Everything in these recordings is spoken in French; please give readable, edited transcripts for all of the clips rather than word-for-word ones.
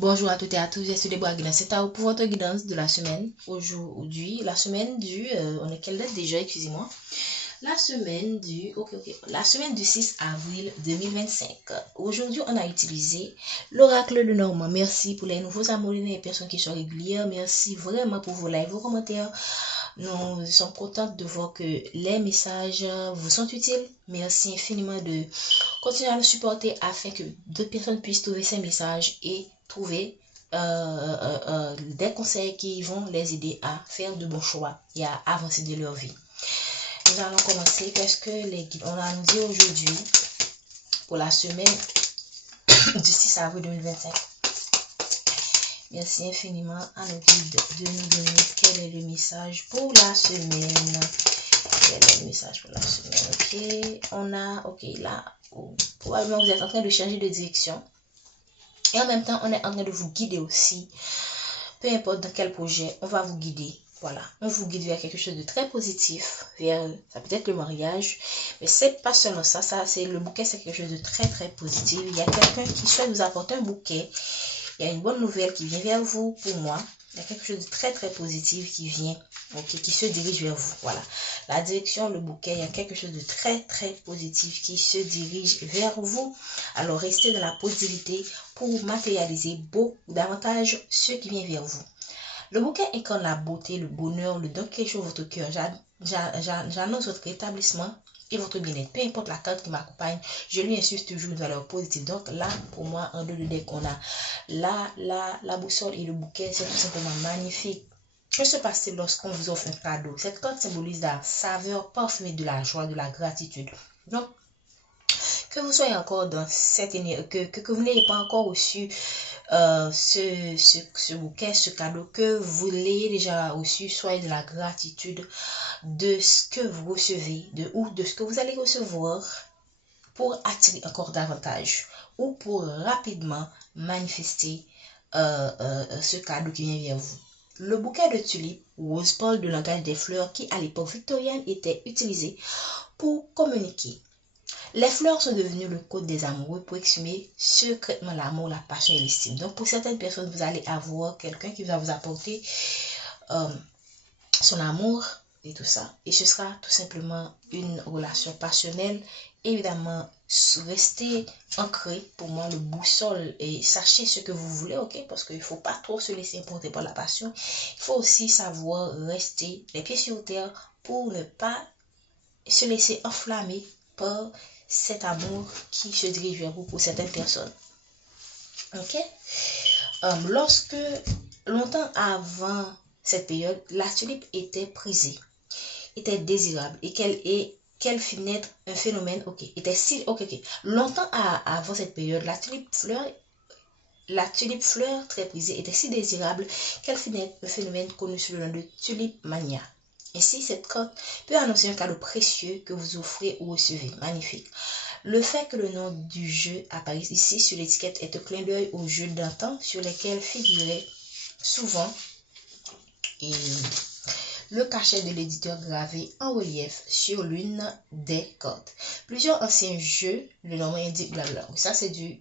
Bonjour à toutes et à tous, je suis Deborah Guidance. C'est pour votre guidance de la semaine. Aujourd'hui, la semaine du... on est quelle date déjà, excusez-moi. La semaine du... La semaine du 6 avril 2025. Aujourd'hui, on a utilisé l'oracle de Normand. Merci pour les nouveaux abonnés et les personnes qui sont régulières. Merci vraiment pour vos likes, vos commentaires. Nous sommes contents de voir que les messages vous sont utiles. Merci infiniment de continuer à nous supporter afin que d'autres personnes puissent trouver ces messages et trouver des conseils qui vont les aider à faire de bons choix et à avancer de leur vie. Nous allons commencer parce que les guides, on a nous dit aujourd'hui pour la semaine du 6 avril 2025. Merci infiniment à nos guides de nous donner quel est le message pour la semaine. Quel est le message pour la semaine? Ok, on a, ok, là, probablement vous êtes en train de changer de direction. Et en même temps, on est en train de vous guider aussi. Peu importe dans quel projet, on va vous guider. Voilà, on vous guide vers quelque chose de très positif, vers, ça peut être le mariage, mais c'est pas seulement ça, c'est le bouquet, c'est quelque chose de très très positif. Il y a quelqu'un qui souhaite vous apporter un bouquet. Il y a une bonne nouvelle qui vient vers vous, pour moi. Il y a quelque chose de très très positif qui vient, qui se dirige vers vous. Voilà. La direction, le bouquet, il y a quelque chose de très très positif qui se dirige vers vous. Alors restez dans la positivité pour matérialiser beaucoup davantage ce qui vient vers vous. Le bouquet incarne la beauté, le bonheur, le don quelque chose votre cœur. J'annonce votre rétablissement et votre bien-être. Peu importe la carte qui m'accompagne, je lui insiste toujours une valeur positive. Donc là, pour moi, en deux de deck, on a la boussole et le bouquet. C'est tout simplement magnifique. Que se passe-t-il lorsqu'on vous offre un cadeau? Cette carte symbolise la saveur parfumée de la joie, de la gratitude. Donc, que vous soyez encore dans cette énergie, que vous n'ayez pas encore reçu ce bouquet, ce cadeau, que vous l'ayez déjà reçu, soyez de la gratitude de ce que vous recevez, ou de ce que vous allez recevoir pour attirer encore davantage ou pour rapidement manifester ce cadeau qui vient vers vous. Le bouquet de tulipes, rose pâle de langage des fleurs qui à l'époque victorienne était utilisé pour communiquer. Les fleurs sont devenues le code des amoureux pour exprimer secrètement l'amour, la passion et l'estime. Donc pour certaines personnes, vous allez avoir quelqu'un qui va vous apporter son amour et tout ça. Et ce sera tout simplement une relation passionnelle. Évidemment, restez ancré, pour moi, le boussole, et sachez ce que vous voulez, ok? Parce qu'il ne faut pas trop se laisser emporter par la passion. Il faut aussi savoir rester les pieds sur terre pour ne pas se laisser enflammer par cet amour qui se dirige vers vous pour certaines personnes. Ok? Lorsque, longtemps avant cette période, la tulipe était prisée, était désirable et qu'elle fut naître un phénomène, longtemps avant cette période, la tulipe fleur très prisée était si désirable qu'elle fut naître un phénomène connu sous le nom de tulipe mania. Ainsi, cette carte peut annoncer un cadeau précieux que vous offrez ou recevez. Magnifique. Le fait que le nom du jeu apparaisse ici sur l'étiquette est un clin d'œil aux jeux d'antan sur lesquels figurait souvent le cachet de l'éditeur gravé en relief sur l'une des cartes. Plusieurs anciens jeux, le nom indique blabla. Ça, c'est du...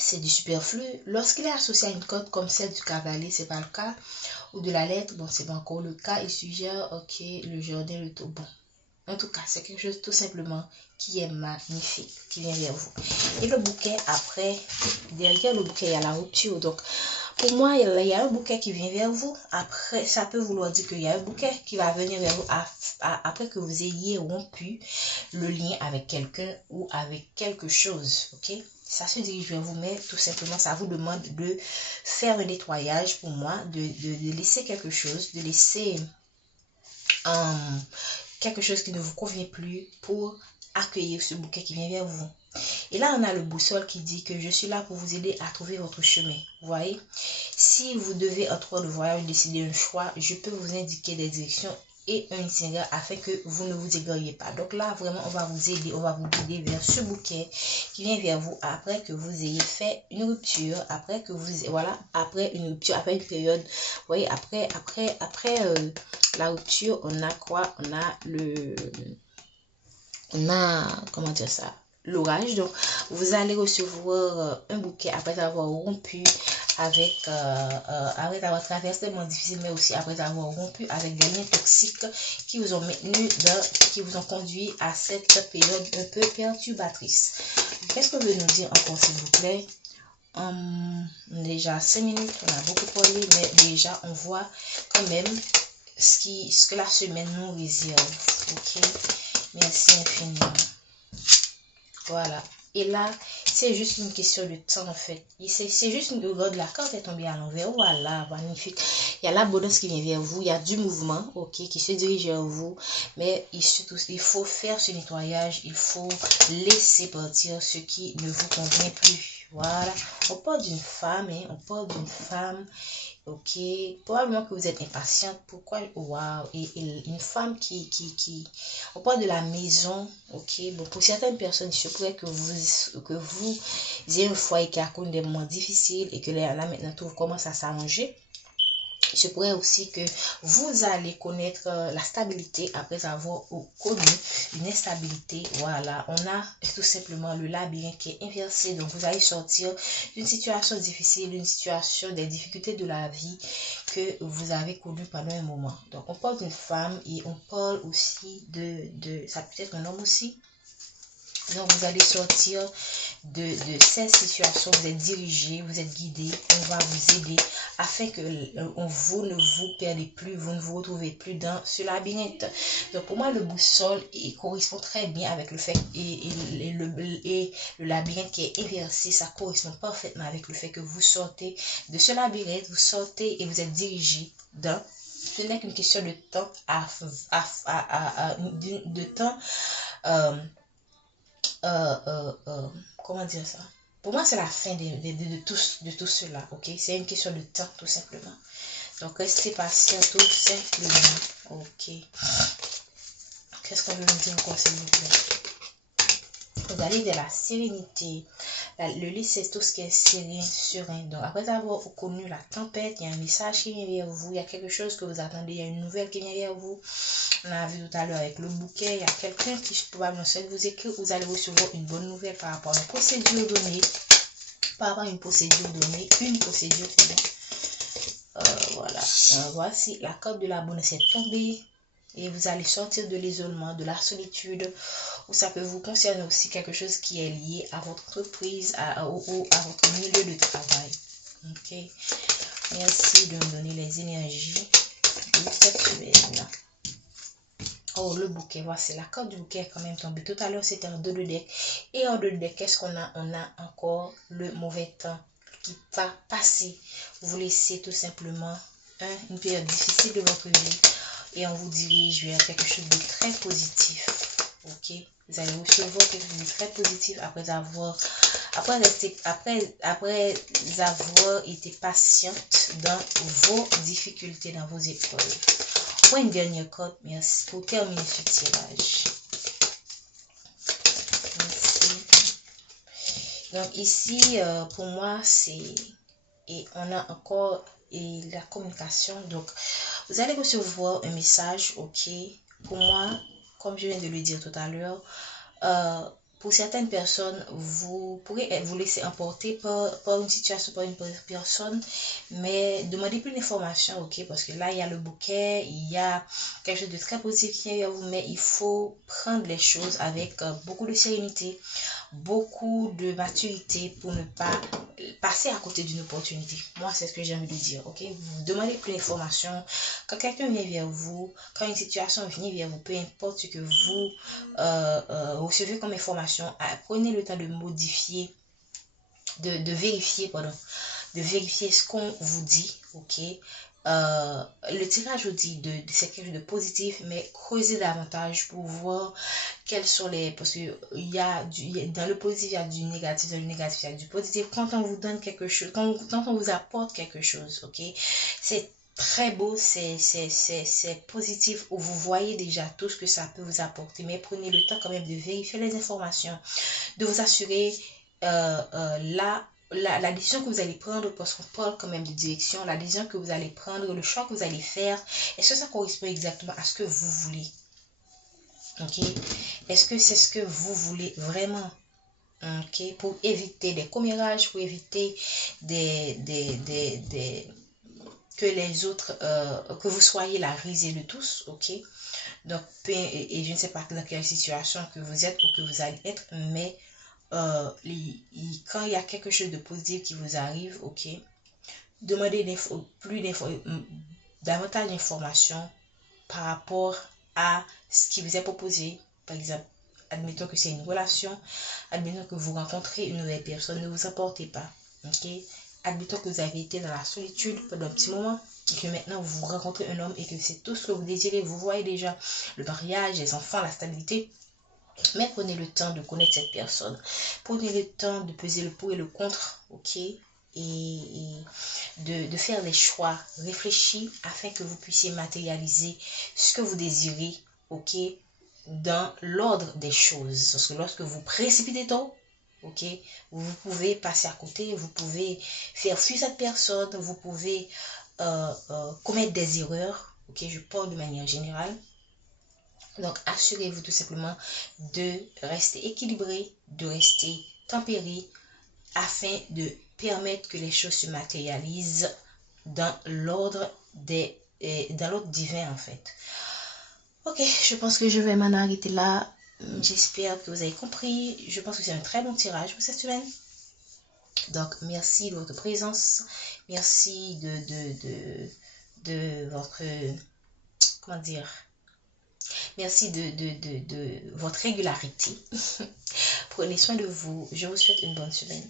c'est du superflu. Lorsqu'il est associé à une carte comme celle du cavalier, c'est pas le cas. Ou de la lettre, bon, c'est pas encore le cas. Il suggère, ok, le jardin, le tout. Bon. En tout cas, c'est quelque chose tout simplement qui est magnifique, qui vient vers vous. Et le bouquet, après, derrière le bouquet, il y a la rupture. Donc, pour moi, il y a un bouquet qui vient vers vous. Après, ça peut vouloir dire qu'il y a un bouquet qui va venir vers vous après que vous ayez rompu le lien avec quelqu'un ou avec quelque chose. Ok? Ça se dirige vers vous, mais tout simplement, ça vous demande de faire un nettoyage pour moi, de laisser quelque chose, de laisser quelque chose qui ne vous convient plus pour accueillir ce bouquet qui vient vers vous. Et là, on a le boussole qui dit que je suis là pour vous aider à trouver votre chemin. Vous voyez? Si vous devez, en trois de voyage, décider un choix, je peux vous indiquer des directions et un itinéraire afin que vous ne vous égariez pas. Donc là, vraiment, on va vous aider, on va vous guider vers ce bouquet qui vient vers vous après que vous ayez fait une rupture, après que vous, voilà, après une rupture, après une période, vous voyez, après la rupture, on a quoi? On a comment dire ça? l'orage. Donc, vous allez recevoir un bouquet après avoir rompu après avoir traversé des moments difficiles, mais aussi après avoir rompu avec des liens toxiques qui vous ont maintenu qui vous ont conduit à cette période un peu perturbatrice. Qu'est-ce que veut nous dire encore, s'il vous plaît? Déjà 5 minutes, on a beaucoup parlé, mais déjà on voit quand même ce que la semaine nous réserve. Ok, merci infiniment. Voilà. Et là, c'est juste une question de temps en fait. C'est juste une regarde, la carte est tombée à l'envers. Voilà, magnifique. Il y a l'abondance qui vient vers vous. Il y a du mouvement, ok, qui se dirige vers vous. Mais il faut faire ce nettoyage. Il faut laisser partir ce qui ne vous convient plus. Voilà. On parle d'une femme, hein. On parle d'une femme. Ok, probablement que vous êtes impatiente. Pourquoi? Waouh, et une femme on parle de la maison. Ok, bon, pour certaines personnes, il se pourrait que vous ayez un foyer qui a connu des moments difficiles et que là maintenant tout commence à s'arranger. Il se pourrait aussi que vous allez connaître la stabilité après avoir connu une instabilité. Voilà, on a tout simplement le labyrinthe qui est inversé. Donc, vous allez sortir d'une situation difficile, d'une situation, des difficultés de la vie que vous avez connues pendant un moment. Donc, on parle d'une femme et on parle aussi ça peut être un homme aussi. Donc, vous allez sortir de cette situation, vous êtes dirigé, vous êtes guidé, on va vous aider afin que vous ne vous perdez plus, vous ne vous retrouvez plus dans ce labyrinthe. Donc, pour moi, le boussole correspond très bien avec le fait et le labyrinthe qui est inversé, ça correspond parfaitement avec le fait que vous sortez de ce labyrinthe, vous sortez et vous êtes dirigé dans. Ce n'est qu'une question de temps comment dire ça? Pour moi, c'est la fin de tout cela, ok? C'est une question de temps, tout simplement. Donc, restez patient, tout simplement, ok? Qu'est-ce qu'on veut nous dire encore, s'il vous plaît? Vous allez vers la sérénité. Le lit, c'est tout ce qui est serein. Donc, après avoir connu la tempête, il y a un message qui vient vers vous, il y a quelque chose que vous attendez, il y a une nouvelle qui vient vers vous. On a vu tout à l'heure avec le bouquet, il y a quelqu'un qui probablement souhaite vous écrire, vous allez recevoir une bonne nouvelle par rapport à une procédure donnée. Voilà. Voici la carte de l'abondance est tombée et vous allez sortir de l'isolement, de la solitude, ou ça peut vous concerner aussi quelque chose qui est lié à votre entreprise, à votre milieu de travail. Ok. Merci de me donner les énergies de cette semaine. Oh, le bouquet, voici la carte du bouquet est quand même tombée. Tout à l'heure, c'était en 2 de deck. Et en 2 de deck, qu'est-ce qu'on a? On a encore le mauvais temps qui va passer. Vous laissez tout simplement une période difficile de votre vie et on vous dirige vers quelque chose de très positif. Ok? Vous allez recevoir quelque chose de très positif après avoir été patiente dans vos difficultés, dans vos épreuves. Pour une dernière carte, merci, pour terminer ce tirage. Merci. Donc ici, pour moi, on a encore la communication. Donc, vous allez recevoir un message, ok. Pour moi, comme je viens de le dire tout à l'heure, pour certaines personnes, vous pourrez vous laisser emporter par une situation, par une personne, mais demandez plus d'informations, ok, parce que là, il y a le bouquet, il y a quelque chose de très positif qui est à vous, mais il faut prendre les choses avec beaucoup de sérénité, beaucoup de maturité pour ne pas passer à côté d'une opportunité. Moi, c'est ce que j'ai envie de dire, ok? Vous demandez plus d'informations. Quand quelqu'un vient vers vous, quand une situation vient vers vous, peu importe ce que vous recevez comme information, prenez le temps de modifier, de vérifier ce qu'on vous dit, ok? Le tirage vous dit c'est quelque chose de positif, mais creusez davantage pour voir quels sont parce que dans le positif il y a du négatif, dans le négatif il y a du positif. Quand on vous donne quelque chose, quand on vous apporte quelque chose, ok, c'est très beau, c'est positif, où vous voyez déjà tout ce que ça peut vous apporter, mais prenez le temps quand même de vérifier les informations, de vous assurer la décision que vous allez prendre, parce qu'on parle quand même de direction, la décision que vous allez prendre, le choix que vous allez faire, est-ce que ça correspond exactement à ce que vous voulez? Ok? Est-ce que c'est ce que vous voulez vraiment? ok, pour éviter des commérages, pour éviter que les autres, que vous soyez la risée de tous, ok. Donc, et je ne sais pas dans quelle situation que vous êtes ou que vous allez être, mais quand il y a quelque chose de positif qui vous arrive, ok, demandez davantage d'informations par rapport à ce qui vous est proposé. Par exemple, admettons que c'est une relation, admettons que vous rencontrez une nouvelle personne, ne vous emportez pas, ok. Admettons que vous avez été dans la solitude pendant un petit moment et que maintenant vous rencontrez un homme et que c'est tout ce que vous désirez, vous voyez déjà le mariage, les enfants, la stabilité. Mais prenez le temps de connaître cette personne. Prenez le temps de peser le pour et le contre, ok? Et de faire des choix réfléchis afin que vous puissiez matérialiser ce que vous désirez, ok? Dans l'ordre des choses. Parce que lorsque vous précipitez trop, ok, vous pouvez passer à côté, vous pouvez faire fuir cette personne, vous pouvez commettre des erreurs, ok? Je parle de manière générale. Donc, assurez-vous tout simplement de rester équilibré, de rester tempéré, afin de permettre que les choses se matérialisent dans l'ordre divin en fait. Ok, je pense que je vais m'en arrêter là. J'espère que vous avez compris. Je pense que c'est un très bon tirage pour cette semaine. Donc, merci de votre présence. Merci de votre... Comment dire? Merci de votre régularité. Prenez soin de vous. Je vous souhaite une bonne semaine.